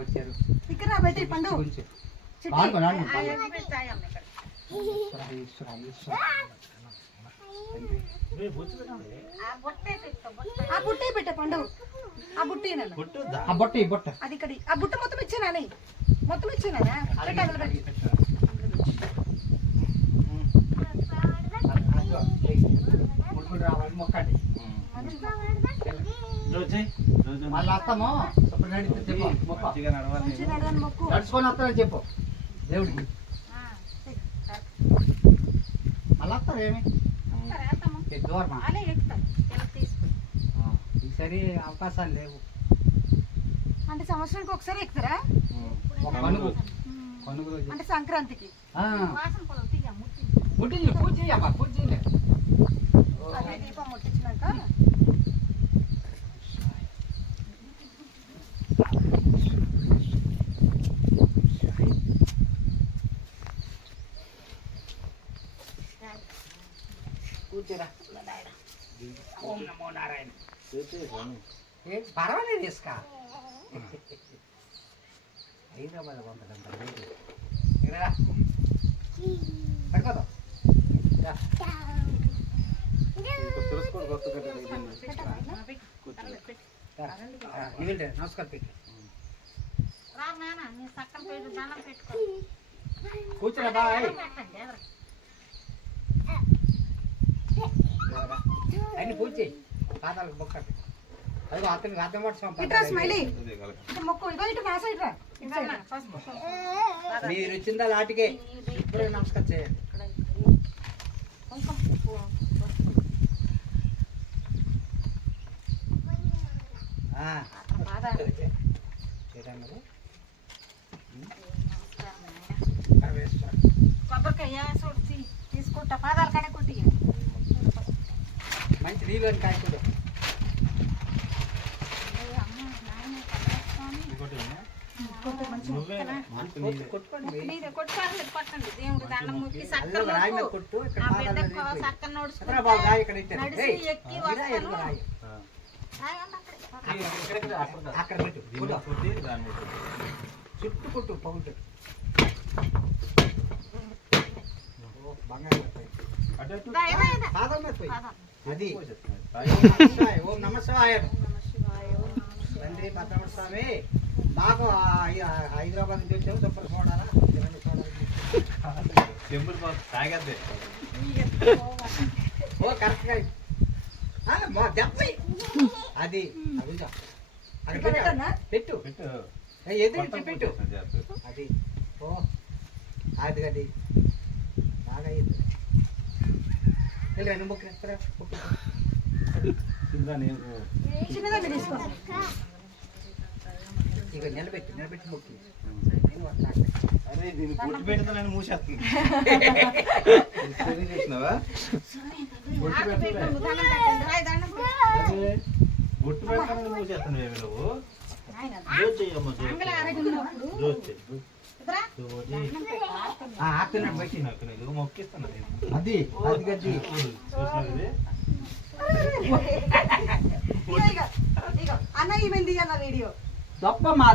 వచ్చారు ఇక్కడ బయట పండు ఆ బుట్టే పెట్ట పండు ఆ బుట్టి బొట్ట అది ఇక్కడ ఆ బుట్ట మొత్తం ఇచ్చానా మొత్తం ఇచ్చానా రావాలి మొక్కండి మళ్ళీ వస్తాము నడుచుకొని వస్తామని చెప్పు దేవుడికి మళ్ళీ వస్తారు ఏమి దూరమా ఈసారి అవకాశాలు లేవు అంటే సంవత్సరానికి ఒకసారి ఎక్కుతారా కనుగోలు అంటే సంక్రాంతికి ముట్టింది పూజ చేయమ్మా పూజ చేయలే దీపం ముట్టించినాక కూర్చోరా ఓం నమో నారాయణ పర్వాలేదు ఇసుక హైదరాబాద్ పంపదంట పడిపోతాం నమస్కారం పెట్టు కూర్చోరా బాయ్ అన్ని పూజ చేయి పాదాలకు మొక్క అదిగో అతనికి అర్థం మీరు వచ్చిందా లాటికే ఇప్పుడే నమస్కారం చేయండి కొబ్బరికాయ తీసుకుంటా పాదాలు కడుక్కుంటే మంచి నీళ్ళు కాయకూడదు అక్కడ పెట్టు చుట్టూ కొట్టు పగులు అది ఓం నమ శివాయ తండ్రి పద్మనాభ స్వామి మాకు హైదరాబాద్ నుంచి వచ్చాము సూపర్ చూడాలా ఓ కరెక్ట్గా అది పెట్టు ఎదురు పెట్టు అది ఓ అది అది బాగా రెండు ముక్కలు ఇక నిలబెట్టి మొక్కి అరే దీన్ని గుర్తు పెడతానని మూసేస్తుంది గుర్తు పెడతానని మూసేస్తాను ఏమి నువ్వు మొక్కిస్తాను అది అది గడ్డి అన్న ఈమెంది అన్న వీడియో తప్ప మా